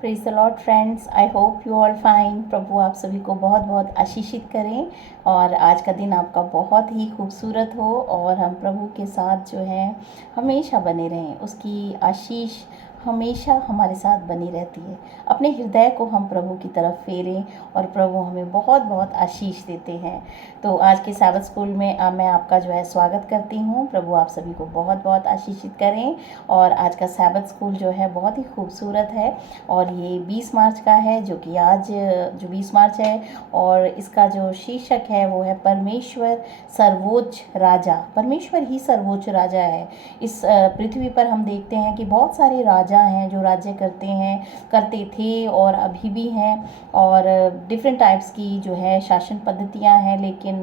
Praise the lord friends, I hope you all fine. प्रभु आप सभी को बहुत बहुत आशीषित करें और आज का दिन आपका बहुत ही खूबसूरत हो और हम प्रभु के साथ जो है हमेशा बने रहें। उसकी आशीष हमेशा हमारे साथ बनी रहती है। अपने हृदय को हम प्रभु की तरफ फेरें और प्रभु हमें बहुत बहुत आशीष देते हैं। तो आज के सैबथ स्कूल में मैं आपका जो है स्वागत करती हूँ। प्रभु आप सभी को बहुत बहुत आशीषित करें। और आज का सैबथ स्कूल जो है बहुत ही खूबसूरत है और ये 20 मार्च का है, जो कि आज जो 20 मार्च है। और इसका जो शीर्षक है वो है परमेश्वर सर्वोच्च राजा। परमेश्वर ही सर्वोच्च राजा है। इस पृथ्वी पर हम देखते हैं कि बहुत सारे राजा हैं जो राज्य करते थे और अभी भी हैं, और डिफरेंट टाइप्स की जो है शासन पद्धतियां हैं, लेकिन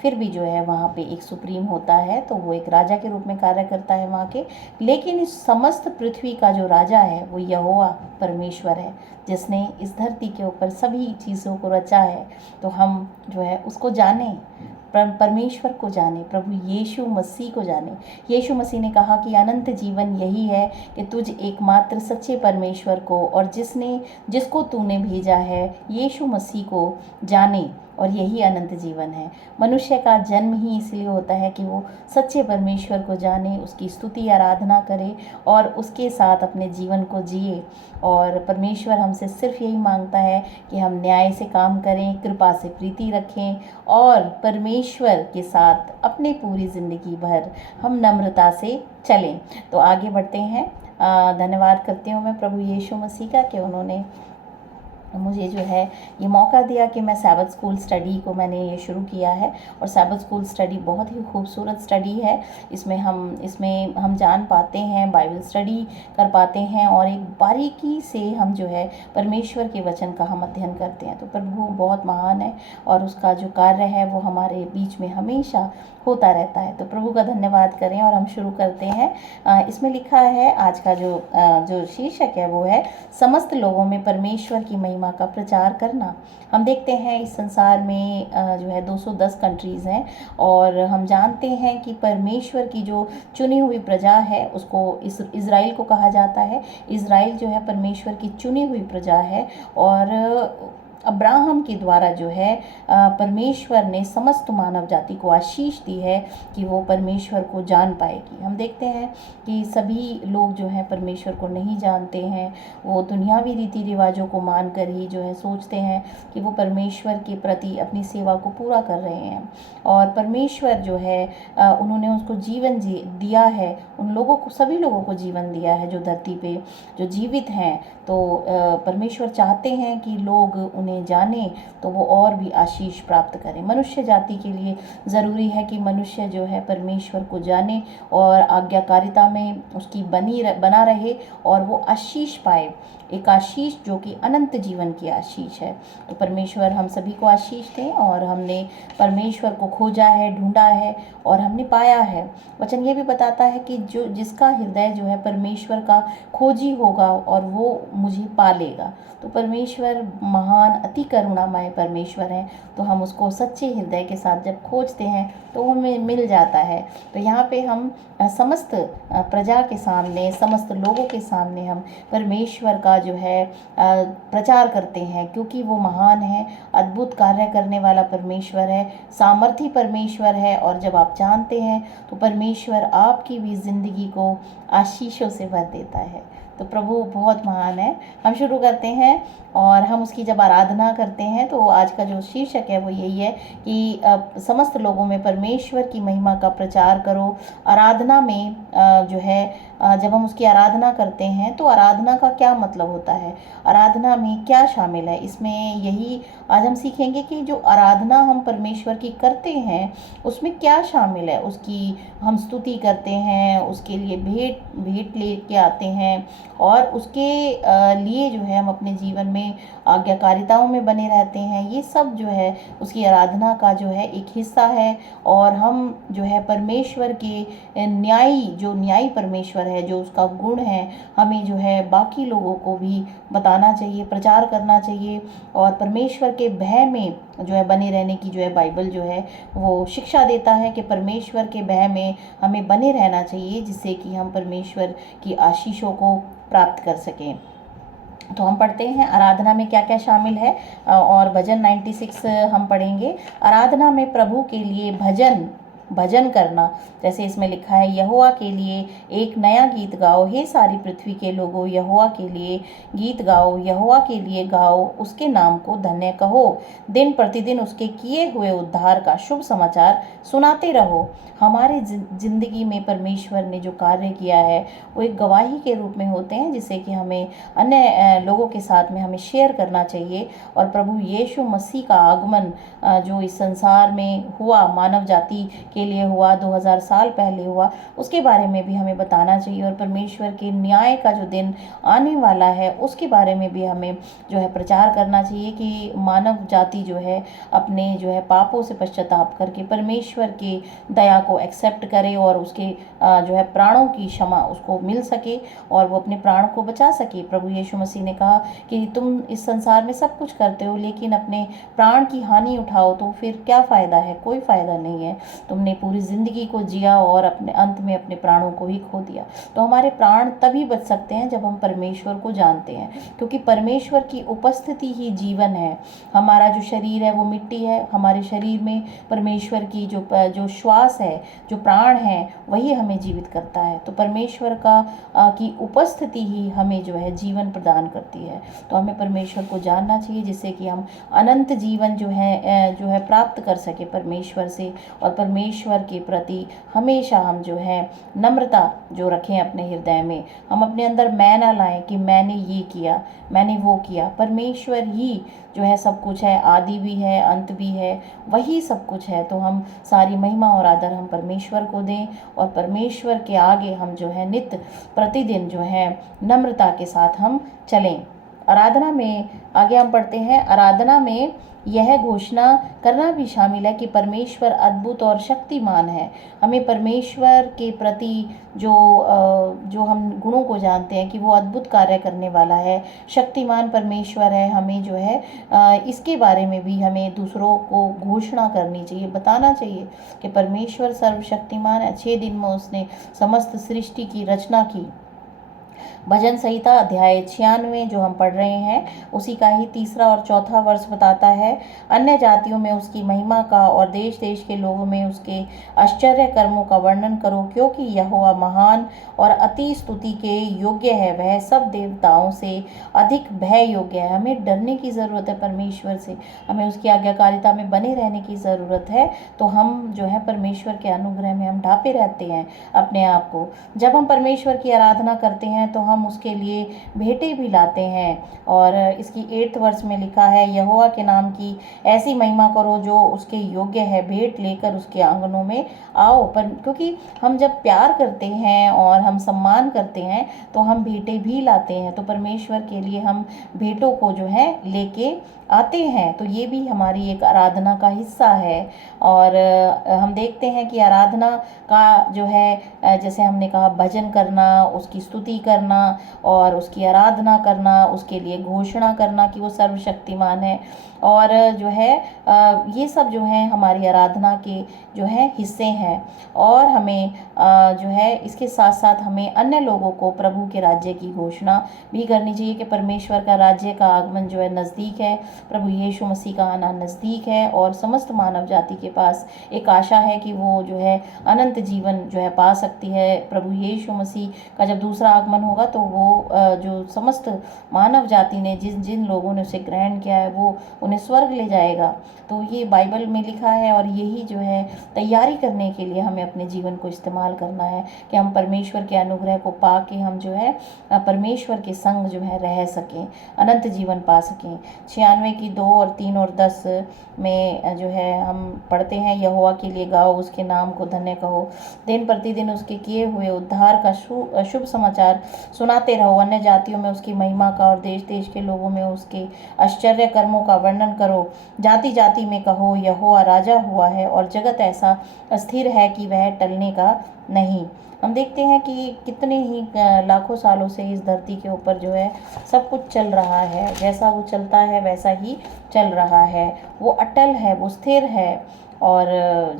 फिर भी जो है वहाँ पे एक सुप्रीम होता है, तो वो एक राजा के रूप में कार्य करता है वहाँ के। लेकिन इस समस्त पृथ्वी का जो राजा है वो यहोवा परमेश्वर है, जिसने इस धरती के ऊपर सभी चीज़ों को रचा है। तो हम जो है उसको जाने, परमेश्वर को जाने, प्रभु यीशु मसीह को जाने। यीशु मसीह ने कहा कि अनंत जीवन यही है कि तुझ एकमात्र सच्चे परमेश्वर को और जिसको तूने भेजा है यीशु मसीह को जाने, और यही अनंत जीवन है। मनुष्य का जन्म ही इसलिए होता है कि वो सच्चे परमेश्वर को जाने, उसकी स्तुति आराधना करे और उसके साथ अपने जीवन को जिए। और परमेश्वर हमसे सिर्फ यही मांगता है कि हम न्याय से काम करें, कृपा से प्रीति रखें और परमेश्वर के साथ अपनी पूरी ज़िंदगी भर हम नम्रता से चलें। तो आगे बढ़ते हैं। धन्यवाद करती हूँ मैं प्रभु यीशु मसीह का कि उन्होंने मुझे जो है ये मौका दिया कि मैं सैबथ स्कूल स्टडी को मैंने ये शुरू किया है। और सैबथ स्कूल स्टडी बहुत ही खूबसूरत स्टडी है। इसमें हम जान पाते हैं, बाइबल स्टडी कर पाते हैं और एक बारीकी से हम जो है परमेश्वर के वचन का हम अध्ययन करते हैं। तो प्रभु बहुत महान है और उसका जो कार्य है वो हमारे बीच में हमेशा होता रहता है। तो प्रभु का धन्यवाद करें और हम शुरू करते हैं। इसमें लिखा है, आज का जो शीर्षक है वो है समस्त लोगों में परमेश्वर की महिमा का प्रचार करना। हम देखते हैं इस संसार में जो है 210 कंट्रीज़ हैं और हम जानते हैं कि परमेश्वर की जो चुनी हुई प्रजा है उसको इज़राइल को कहा जाता है। इज़राइल जो है परमेश्वर की चुनी हुई प्रजा है और अब्राहम के द्वारा जो है परमेश्वर ने समस्त मानव जाति को आशीष दी है कि वो परमेश्वर को जान पाएगी। हम देखते हैं कि सभी लोग जो है परमेश्वर को नहीं जानते हैं। वो दुनियावी रीति रिवाजों को मानकर ही जो है सोचते हैं कि वो परमेश्वर के प्रति अपनी सेवा को पूरा कर रहे हैं। और परमेश्वर जो है उन्होंने उसको जीवन दिया है, उन लोगों को, सभी लोगों को जीवन दिया है जो धरती पे जो जीवित हैं। तो परमेश्वर चाहते हैं कि लोग उन्हें जाने तो वो और भी आशीष प्राप्त करें। मनुष्य जाति के लिए ज़रूरी है कि मनुष्य जो है परमेश्वर को जाने और आज्ञाकारिता में उसकी बना रहे और वो आशीष पाए, एक आशीष जो कि अनंत जीवन की आशीष है। तो परमेश्वर हम सभी को आशीष दें। और हमने परमेश्वर को खोजा है, ढूंढा है और हमने पाया है। वचन ये भी बताता है कि जिसका हृदय जो है परमेश्वर का खोजी होगा और वो मुझे पालेगा। तो परमेश्वर महान अति करुणामय परमेश्वर है। तो हम उसको सच्चे हृदय के साथ जब खोजते हैं तो हमें मिल जाता है। तो यहाँ पे हम समस्त प्रजा के सामने, समस्त लोगों के सामने हम परमेश्वर का जो है प्रचार करते हैं, क्योंकि वो महान है, अद्भुत कार्य करने वाला परमेश्वर है, सामर्थी परमेश्वर है। और जब आप जानते हैं तो परमेश्वर आपकी भी ज़िंदगी को आशीषों से भर देता है। तो प्रभु बहुत महान है। हम शुरू करते हैं और हम उसकी जब आराधना करते हैं तो आज का जो शीर्षक है वो यही है कि समस्त लोगों में परमेश्वर की महिमा का प्रचार करो। आराधना में जो है जब हम उसकी आराधना करते हैं तो आराधना का क्या मतलब होता है, आराधना में क्या शामिल है, इसमें यही आज हम सीखेंगे कि जो आराधना हम परमेश्वर की करते हैं उसमें क्या शामिल है। उसकी हम स्तुति करते हैं, उसके लिए भेंट लेके आते हैं और उसके लिए जो है हम अपने जीवन में आज्ञाकारिताओं में बने रहते हैं। ये सब जो है उसकी आराधना का जो है एक हिस्सा है। और हम जो है परमेश्वर के न्यायी परमेश्वर है, जो उसका गुण है, हमें जो है बाकी लोगों को भी बताना चाहिए, प्रचार करना चाहिए। और परमेश्वर के भय में जो है बने रहने की जो है बाइबल जो है वो शिक्षा देता है कि परमेश्वर के भय में हमें बने रहना चाहिए, जिससे कि हम परमेश्वर की आशीषों को प्राप्त कर सकें। तो हम पढ़ते हैं आराधना में क्या क्या शामिल है, और भजन 96 हम पढ़ेंगे। आराधना में प्रभु के लिए भजन भजन करना, जैसे इसमें लिखा है, यहोवा के लिए एक नया गीत गाओ, हे सारी पृथ्वी के लोगों, यहोवा के लिए गीत गाओ, यहोवा के लिए गाओ, उसके नाम को धन्य कहो, दिन प्रतिदिन उसके किए हुए उद्धार का शुभ समाचार सुनाते रहो। हमारे जिंदगी में परमेश्वर ने जो कार्य किया है वो एक गवाही के रूप में होते हैं, जिससे कि हमें अन्य लोगों के साथ में हमें शेयर करना चाहिए। और प्रभु यीशु मसीह का आगमन जो इस संसार में हुआ, मानव जाति के लिए हुआ, 2000 साल पहले हुआ, उसके बारे में भी हमें बताना चाहिए। और परमेश्वर के न्याय का जो दिन आने वाला है उसके बारे में भी हमें जो है प्रचार करना चाहिए कि मानव जाति जो है अपने जो है पापों से पश्चाताप करके परमेश्वर की दया को एक्सेप्ट करे और उसके जो है प्राणों की क्षमा उसको मिल सके और वो अपने प्राण को बचा सके। प्रभु यीशु मसीह ने कहा कि तुम इस संसार में सब कुछ करते हो, लेकिन अपने प्राण की हानि उठाओ तो फिर क्या फ़ायदा है? कोई फ़ायदा नहीं है। तुमने पूरी ज़िंदगी को जिया और अपने अंत में अपने प्राणों को ही खो दिया। तो हमारे प्राण तभी बच सकते हैं जब हम परमेश्वर को जानते हैं, क्योंकि परमेश्वर की उपस्थिति ही जीवन है। हमारा जो शरीर है वो मिट्टी है, हमारे शरीर में परमेश्वर की जो श्वास है, जो प्राण है, वही हमें जीवित करता है। तो परमेश्वर की उपस्थिति ही हमें जो है जीवन प्रदान करती है। तो हमें परमेश्वर को जानना चाहिए, जिससे कि हम अनंत जीवन जो है प्राप्त कर सके परमेश्वर से। और परमेश्वर के प्रति हमेशा हम जो है नम्रता जो रखें अपने हृदय में। हम अपने अंदर मैं ना लाएं कि मैंने ये किया, मैंने वो किया। परमेश्वर ही जो है सब कुछ है, आदि भी है, अंत भी है, वही सब कुछ है। तो हम सारी महिमा और आदर हम परमेश्वर को दें और परमेश्वर के आगे हम जो है नित्य प्रतिदिन जो है नम्रता के साथ हम चलें। आराधना में आगे हम पढ़ते हैं, आराधना में यह घोषणा करना भी शामिल है कि परमेश्वर अद्भुत और शक्तिमान है। हमें परमेश्वर के प्रति जो हम गुणों को जानते हैं कि वो अद्भुत कार्य करने वाला है, शक्तिमान परमेश्वर है, हमें जो है इसके बारे में भी हमें दूसरों को घोषणा करनी चाहिए, बताना चाहिए कि परमेश्वर सर्वशक्तिमान है। 6 दिन में उसने समस्त सृष्टि की रचना की। भजन संहिता अध्याय 96 जो हम पढ़ रहे हैं उसी का ही 3 और 4 वर्ष बताता है, अन्य जातियों में उसकी महिमा का और देश देश के लोगों में उसके आश्चर्य कर्मों का वर्णन करो, क्योंकि यहोवा महान और अति स्तुति के योग्य है, वह सब देवताओं से अधिक भय योग्य है। हमें डरने की ज़रूरत है परमेश्वर से, हमें उसकी आज्ञाकारिता में बने रहने की ज़रूरत है। तो हम जो है परमेश्वर के अनुग्रह में हम ढापे रहते हैं अपने आप को। जब हम परमेश्वर की आराधना करते हैं तो हम उसके लिए भेंटें भी लाते हैं। और इसकी 8 वर्ष में लिखा है, यहोवा के नाम की ऐसी महिमा करो जो उसके योग्य है, भेंट लेकर उसके आंगनों में आओ। पर क्योंकि हम जब प्यार करते हैं और हम सम्मान करते हैं तो हम भेंटें भी लाते हैं। तो परमेश्वर के लिए हम भेंटों को जो है लेके आते हैं। तो ये भी हमारी एक आराधना का हिस्सा है। और हम देखते हैं कि आराधना का जो है जैसे हमने कहा भजन करना, उसकी स्तुति करना और उसकी आराधना करना, उसके लिए घोषणा करना कि वो सर्वशक्तिमान है, और जो है ये सब जो है हमारी आराधना के जो है हिस्से हैं। और हमें जो है इसके साथ साथ हमें अन्य लोगों को प्रभु के राज्य की घोषणा भी करनी चाहिए कि परमेश्वर का राज्य का आगमन जो है नज़दीक है, प्रभु यीशु मसीह का आना नज़दीक है और समस्त मानव जाति के पास एक आशा है कि वो जो है अनंत जीवन जो है पा सकती है। प्रभु यीशु मसीह का जब दूसरा आगमन होगा तो वो जो समस्त मानव जाति ने जिन जिन लोगों ने उसे ग्रहण किया है वो उन्हें स्वर्ग ले जाएगा। तो ये बाइबल में लिखा है और यही जो है तैयारी करने के लिए हमें अपने जीवन को इस्तेमाल करना है कि हम परमेश्वर के अनुग्रह को पा के हम जो है परमेश्वर के संग जो है रह सकें, अनंत जीवन पा सकें। 96 की 2 और 3 और 10 में जो है हम पढ़ते हैं, यहोवा के लिए गाओ, उसके नाम को धन्य कहो, दिन प्रतिदिन उसके किए हुए उद्धार का शुभ समाचार सुनाते रहो, अन्य जातियों में उसकी महिमा का और देश देश के लोगों में उसके आश्चर्य कर्मों का वर्णन करो, जाति जाति में कहो यहोवा राजा हुआ है और जगत ऐसा अस्थिर है कि वह टलने का नहीं। हम देखते हैं कि कितने ही लाखों सालों से इस धरती के ऊपर जो है सब कुछ चल रहा है, जैसा वो चलता है वैसा ही चल रहा है, वो अटल है, वो स्थिर है। और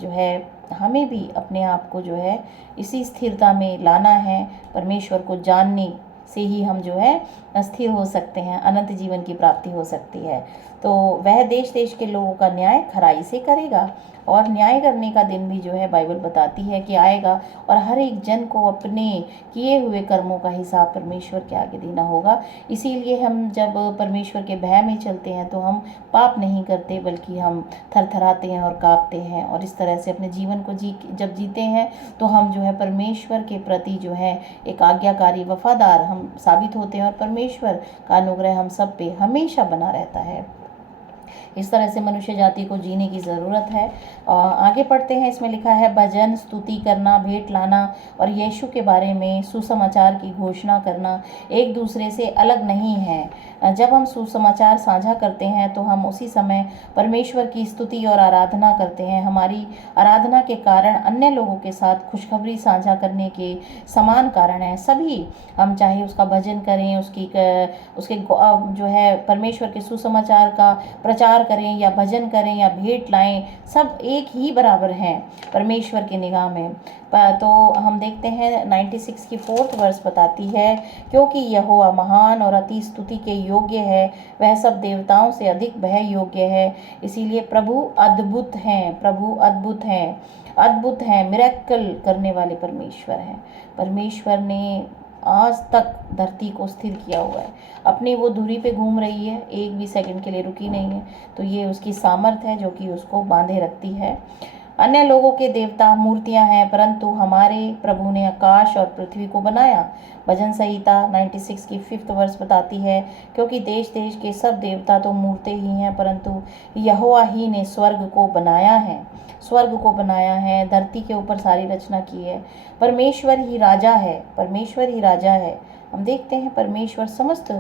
जो है हमें भी अपने आप को जो है इसी स्थिरता में लाना है, परमेश्वर को जानने से ही हम जो है स्थिर हो सकते हैं, अनंत जीवन की प्राप्ति हो सकती है। तो वह देश देश के लोगों का न्याय खराई से करेगा, और न्याय करने का दिन भी जो है बाइबल बताती है कि आएगा, और हर एक जन को अपने किए हुए कर्मों का हिसाब परमेश्वर के आगे देना होगा। इसीलिए हम जब परमेश्वर के भय में चलते हैं तो हम पाप नहीं करते, बल्कि हम थरथराते हैं और कांपते हैं, और इस तरह से अपने जीवन को जब जीते हैं तो हम जो है परमेश्वर के प्रति जो है एक आज्ञाकारी वफादार हम साबित होते हैं, और परमेश्वर का अनुग्रह हम सब पे हमेशा बना रहता है। इस तरह से मनुष्य जाति को जीने की ज़रूरत है। आगे पढ़ते हैं, इसमें लिखा है भजन, स्तुति करना, भेंट लाना और यीशु के बारे में सुसमाचार की घोषणा करना एक दूसरे से अलग नहीं है। जब हम सुसमाचार साझा करते हैं तो हम उसी समय परमेश्वर की स्तुति और आराधना करते हैं। हमारी आराधना के कारण अन्य लोगों के साथ खुशखबरी साझा करने के समान कारण है। सभी हम चाहे उसका भजन करें, उसके जो है परमेश्वर के सुसमाचार का प्रचार करें या भजन करें या भेंट लाएं, सब एक ही बराबर हैं परमेश्वर की निगाह में। तो हम देखते हैं 96 की 4th वर्स बताती है, क्योंकि यहोवा महान और अति स्तुति के योग्य है, वह सब देवताओं से अधिक भय योग्य है। इसीलिए प्रभु अद्भुत हैं, प्रभु अद्भुत हैं, अद्भुत हैं, मिरेकल करने वाले परमेश्वर हैं। परमेश्वर ने आज तक धरती को स्थिर किया हुआ है, अपनी वो धुरी पे घूम रही है, एक भी सेकंड के लिए रुकी नहीं है। तो ये उसकी सामर्थ है जो कि उसको बांधे रखती है। अन्य लोगों के देवता मूर्तियां हैं, परंतु हमारे प्रभु ने आकाश और पृथ्वी को बनाया। भजन संहिता 96 की 5th वर्स बताती है, क्योंकि देश देश के सब देवता तो मूर्ति ही हैं, परंतु यहोवा ही ने स्वर्ग को बनाया है, स्वर्ग को बनाया है, धरती के ऊपर सारी रचना की है। परमेश्वर ही राजा है, परमेश्वर ही राजा है। हम देखते हैं परमेश्वर समस्त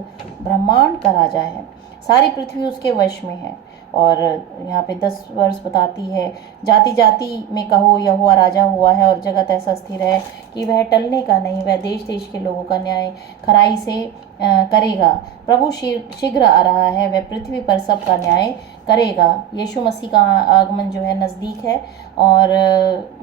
ब्रह्मांड का राजा है, सारी पृथ्वी उसके वश में है। और यहाँ पे 10 वर्ष बताती है, जाति जाति में कहो यहोवा राजा हुआ है, और जगत ऐसा स्थिर है कि वह टलने का नहीं, वह देश देश के लोगों का न्याय खराई से करेगा। प्रभु शीघ्र आ रहा है, वह पृथ्वी पर सबका न्याय करेगा। यीशु मसीह का आगमन जो है नज़दीक है। और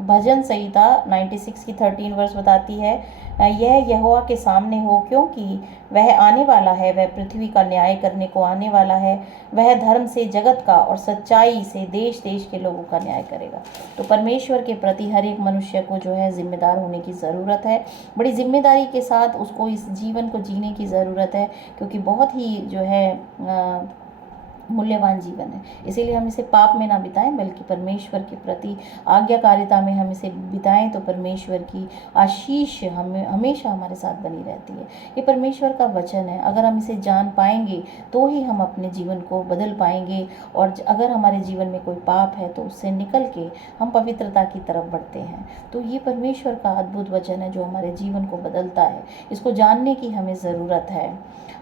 भजन संहिता 96 की 13 वर्स बताती है, यह यहोवा के सामने हो, क्योंकि वह आने वाला है, वह पृथ्वी का न्याय करने को आने वाला है। वह धर्म से जगत का और सच्चाई से देश देश के लोगों का न्याय करेगा। तो परमेश्वर के प्रति हर एक मनुष्य को जो है जिम्मेदार होने की ज़रूरत है, बड़ी जिम्मेदारी के साथ उसको इस जीवन को जीने की ज़रूरत है, क्योंकि बहुत ही जो है मूल्यवान जीवन है। इसीलिए हम इसे पाप में ना बिताएं, बल्कि परमेश्वर के प्रति आज्ञाकारिता में हम इसे बिताएं, तो परमेश्वर की आशीष हमें हमेशा हमारे साथ बनी रहती है। ये परमेश्वर का वचन है, अगर हम इसे जान पाएंगे तो ही हम अपने जीवन को बदल पाएंगे। और अगर हमारे जीवन में कोई पाप है तो उससे निकल के हम पवित्रता की तरफ बढ़ते हैं। तो ये परमेश्वर का अद्भुत वचन है जो हमारे जीवन को बदलता है। इसको जानने की हमें ज़रूरत है।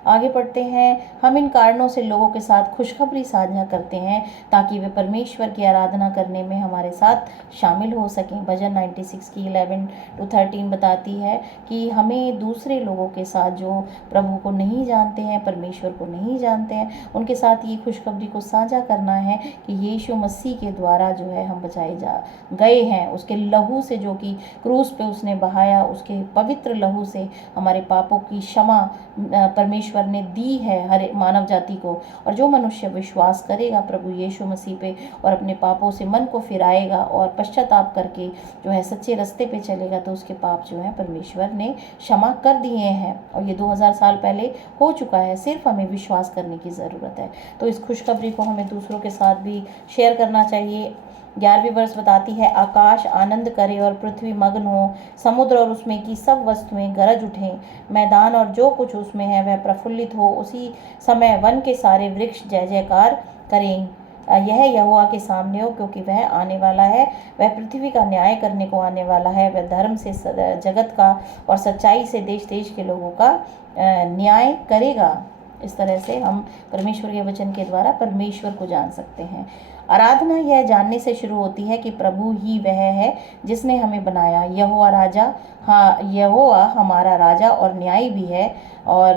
आगे पढ़ते हैं, हम इन कारणों से लोगों के साथ खुशखबरी साझा करते हैं ताकि वे परमेश्वर की आराधना करने में हमारे साथ शामिल हो सकें। भजन 96 की 11 to 13 बताती है कि हमें दूसरे लोगों के साथ जो प्रभु को नहीं जानते हैं, परमेश्वर को नहीं जानते हैं, उनके साथ ये खुशखबरी को साझा करना है कि यीशु मसीह के द्वारा जो है हम बचाए जा गए हैं। उसके लहू से जो कि क्रूस पे उसने बहाया, उसके पवित्र लहू से हमारे पापों की क्षमा परमेश्वर ने दी है हर मानव जाति को। और जो मनुष्य विश्वास करेगा प्रभु यीशु मसीह पे और अपने पापों से मन को फिराएगा और पश्चाताप करके जो है सच्चे रास्ते पे चलेगा, तो उसके पाप जो है परमेश्वर ने क्षमा कर दिए हैं। और ये 2000 साल पहले हो चुका है, सिर्फ हमें विश्वास करने की ज़रूरत है। तो इस खुशखबरी को हमें दूसरों के साथ भी शेयर करना चाहिए। 11वीं वर्ष बताती है, आकाश आनंद करे और पृथ्वी मग्न हो, समुद्र और उसमें की सब वस्तुएं गरज उठें, मैदान और जो कुछ उसमें है वह प्रफुल्लित हो। उसी समय वन के सारे वृक्ष जय जयकार करें। यह यहोवा के सामने हो, क्योंकि वह आने वाला है, वह पृथ्वी का न्याय करने को आने वाला है। वह धर्म से जगत का और सच्चाई से देश देश के लोगों का न्याय करेगा। इस तरह से हम परमेश्वर के वचन के द्वारा परमेश्वर को जान सकते हैं। आराधना यह जानने से शुरू होती है कि प्रभु ही वह है जिसने हमें बनाया। यहोवा राजा, हाँ, यहोवा हमारा राजा और न्यायी भी है। और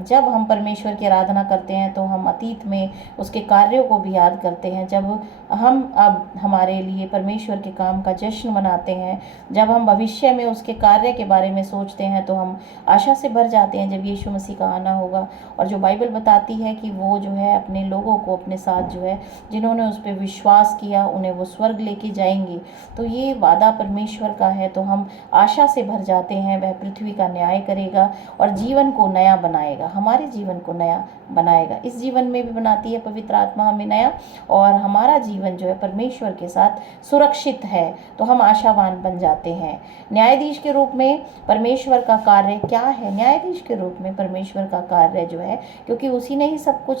जब हम परमेश्वर की आराधना करते हैं तो हम अतीत में उसके कार्यों को भी याद करते हैं। जब हम अब हमारे लिए परमेश्वर के काम का जश्न मनाते हैं, जब हम भविष्य में उसके कार्य के बारे में सोचते हैं, तो हम आशा से भर जाते हैं जब यीशु मसीह का आना होगा। और जो बाइबल बताती है कि वो जो है अपने लोगों को अपने साथ जो है जिन्होंने उस पर विश्वास किया उन्हें वो स्वर्ग लेके जाएंगे। तो ये वादा परमेश्वर का है, तो हम आशा से भर जाते हैं। वह पृथ्वी का न्याय करेगा और जीवन को नया बनाएगा, हमारे जीवन को नया बनाएगा। इस जीवन में भी बनाती है पवित्र आत्मा हमें नया, और हमारा जीवन जो है परमेश्वर के साथ सुरक्षित है, तो हम आशावान बन जाते हैं। न्यायाधीश के रूप में परमेश्वर का कार्य क्या है? न्यायाधीश के रूप में परमेश्वर का कार्य जो है, क्योंकि उसी ने ही सब कुछ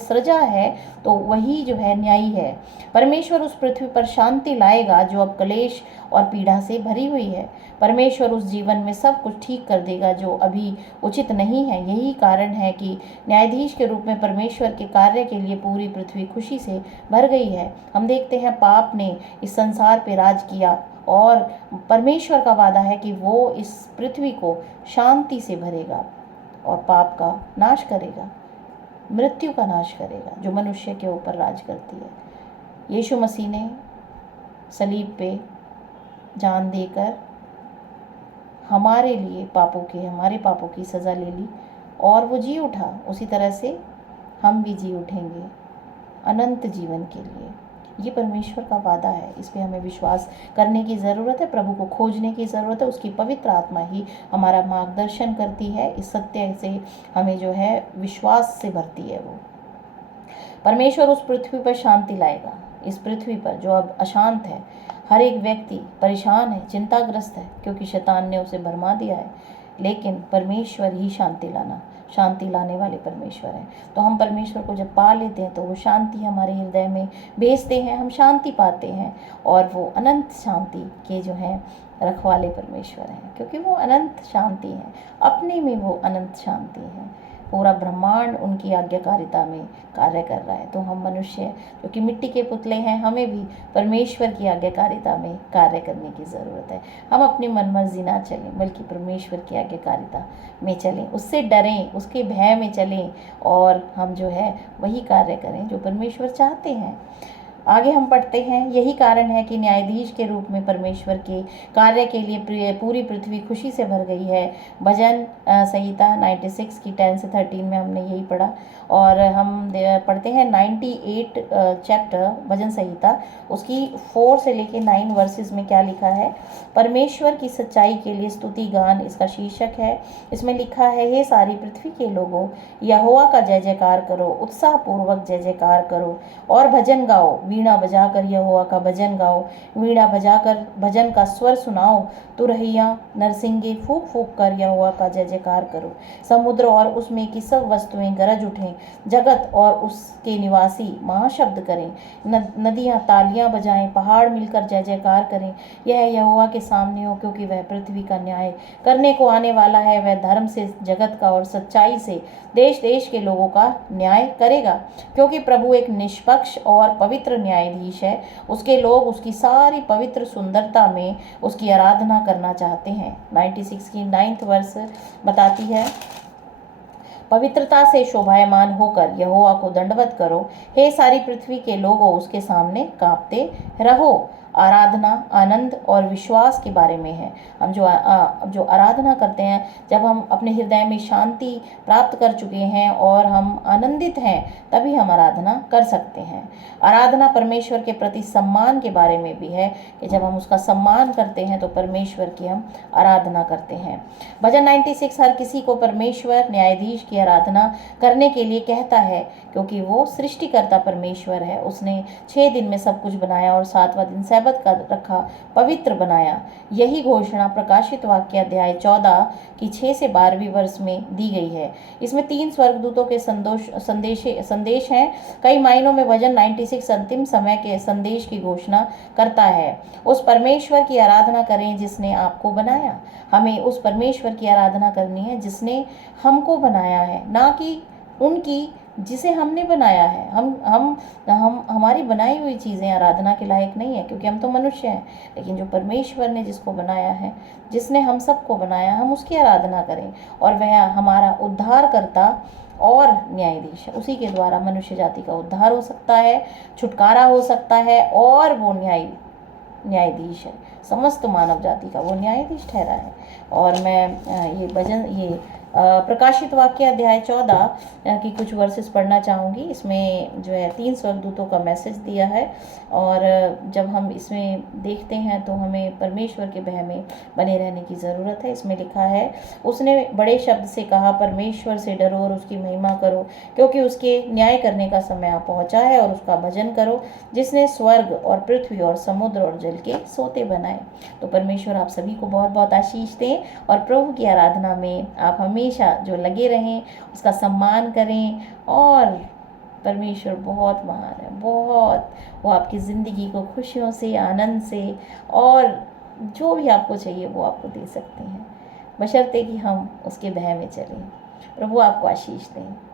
सृजा है, तो वही जो है न्यायी है। परमेश्वर उस पृथ्वी पर शांति लाएगा जो अब क्लेश और पीड़ा से भरी हुई है। परमेश्वर उस जीवन में सब कुछ ठीक कर देगा जो अभी उचित नहीं है। यही कारण है कि न्यायाधीश के रूप में परमेश्वर के कार्य के लिए पूरी पृथ्वी खुशी से भर गई है। हम देखते हैं पाप ने इस संसार पे राज किया, और परमेश्वर का वादा है कि वो इस पृथ्वी को शांति से भरेगा और पाप का नाश करेगा, मृत्यु का नाश करेगा जो मनुष्य के ऊपर राज करती है। यीशु मसीह ने सलीब पे जान देकर हमारे लिए हमारे पापों की सज़ा ले ली और वो जी उठा। उसी तरह से हम भी जी उठेंगे अनंत जीवन के लिए। ये परमेश्वर का वादा है, इस पे हमें विश्वास करने की ज़रूरत है, प्रभु को खोजने की ज़रूरत है। उसकी पवित्र आत्मा ही हमारा मार्गदर्शन करती है, इस सत्य से हमें जो है विश्वास से भरती है। वो परमेश्वर उस पृथ्वी पर शांति लाएगा। इस पृथ्वी पर जो अब अशांत है, हर एक व्यक्ति परेशान है, चिंताग्रस्त है, क्योंकि शैतान ने उसे भरमा दिया है। लेकिन परमेश्वर ही शांति लाने वाले परमेश्वर हैं। तो हम परमेश्वर को जब पा लेते हैं तो वो शांति हमारे हृदय में भेजते हैं, हम शांति पाते हैं, और वो अनंत शांति के जो हैं रखवाले परमेश्वर हैं, क्योंकि वो अनंत शांति हैं, अपने में वो अनंत शांति है। पूरा ब्रह्मांड उनकी आज्ञाकारिता में कार्य कर रहा है। तो हम मनुष्य जो कि मिट्टी के पुतले हैं, हमें भी परमेश्वर की आज्ञाकारिता में कार्य करने की ज़रूरत है। हम अपनी मनमर्जी ना चलें, बल्कि परमेश्वर की आज्ञाकारिता में चलें, उससे डरें, उसके भय में चलें, और हम जो है वही कार्य करें जो परमेश्वर चाहते हैं। आगे हम पढ़ते हैं, यही कारण है कि न्यायाधीश के रूप में परमेश्वर के कार्य के लिए पूरी पृथ्वी खुशी से भर गई है। भजन संहिता 96 की 10 से 13 में हमने यही पढ़ा। और हम पढ़ते हैं 98 चैप्टर भजन संहिता, उसकी 4 से लेके 9 वर्सेस में क्या लिखा है। परमेश्वर की सच्चाई के लिए स्तुति गान इसका शीर्षक है। इसमें लिखा है, हे सारी पृथ्वी के लोगों, यहोवा का जय जयकार करो, उत्साह पूर्वक जय जयकार करो और भजन गाओ। वीणा बजाकर यहोवा का भजन गाओ, वीणा बजाकर भजन का स्वर सुनाओ। तुरहिया नरसिंगे फूंक फूंक कर यहोवा का जय जयकार करो। समुद्र और उसमें की सब वस्तुएं गरज उठें, जगत और उसके निवासी महाशब्द करें। नदियां तालियां बजाएं, पहाड़ मिलकर जय जयकार करें। यह यहोवा के सामने हो, क्योंकि वह पृथ्वी का न्याय करने को आने वाला है। वह धर्म से जगत का और सच्चाई से देश देश के लोगों का न्याय करेगा, क्योंकि प्रभु एक निष्पक्ष और पवित्र न्यायाधीश है। उसके लोग उसकी सारी पवित्र सुंदरता में उसकी आराधना करना चाहते हैं। 96 की 9th वर्ष बताती है, पवित्रता से शोभायमान होकर यहोवा को दंडवत करो। हे सारी पृथ्वी के लोगों, उसके सामने कांपते रहो। आराधना आनंद और विश्वास के बारे में है। हम जो आराधना करते हैं, जब हम अपने हृदय में शांति प्राप्त कर चुके हैं और हम आनंदित हैं, तभी हम आराधना कर सकते हैं। आराधना परमेश्वर के प्रति सम्मान के बारे में भी है, कि जब हम उसका सम्मान करते हैं तो परमेश्वर की हम आराधना करते हैं। भजन 96 हर किसी को परमेश्वर न्यायाधीश की आराधना करने के लिए कहता है, क्योंकि वो सृष्टिकर्ता परमेश्वर है। उसने 6 दिन में सब कुछ बनाया और 7वां दिन सैबत का रखा, पवित्र बनाया। यही घोषणा प्रकाशित वाक्य अध्याय 14 की 6 से 12वीं वर्ष में दी गई है। इसमें 3 स्वर्गदूतों के संदेश हैं। कई मायनों में भजन 96 अंतिम समय के संदेश की घोषणा करता है। उस परमेश्वर की आराधना करें जिसने आपको बनाया। हमें उस परमेश्वर की आराधना करनी है जिसने हमको बनाया है, ना कि उनकी जिसे हमने बनाया है। हम हमारी बनाई हुई चीज़ें आराधना के लायक नहीं है, क्योंकि हम तो मनुष्य हैं। लेकिन जो परमेश्वर ने जिसको बनाया है, जिसने हम सबको बनाया, हम उसकी आराधना करें। और वह हमारा उद्धारकर्ता और न्यायाधीश है। उसी के द्वारा मनुष्य जाति का उद्धार हो सकता है, छुटकारा हो सकता है, और वो न्यायाधीश है। समस्त मानव जाति का वो न्यायाधीश ठहरा है। और मैं ये प्रकाशित वाक्य अध्याय 14 की कुछ वर्सेस पढ़ना चाहूँगी। इसमें जो है 3 स्वर्गदूतों का मैसेज दिया है, और जब हम इसमें देखते हैं तो हमें परमेश्वर के भय में बने रहने की ज़रूरत है। इसमें लिखा है, उसने बड़े शब्द से कहा, परमेश्वर से डरो और उसकी महिमा करो, क्योंकि उसके न्याय करने का समय आ पहुँचा है। और उसका भजन करो, जिसने स्वर्ग और पृथ्वी और समुद्र और जल के सोते बनाए। तो परमेश्वर आप सभी को बहुत बहुत आशीष दें, और प्रभु की आराधना में आप हमेशा जो लगे रहें, उसका सम्मान करें। और परमेश्वर बहुत महान है, बहुत। वो आपकी ज़िंदगी को खुशियों से, आनंद से, और जो भी आपको चाहिए वो आपको दे सकते हैं, बशर्ते कि हम उसके भय में चलें। प्रभु आपको आशीष दें।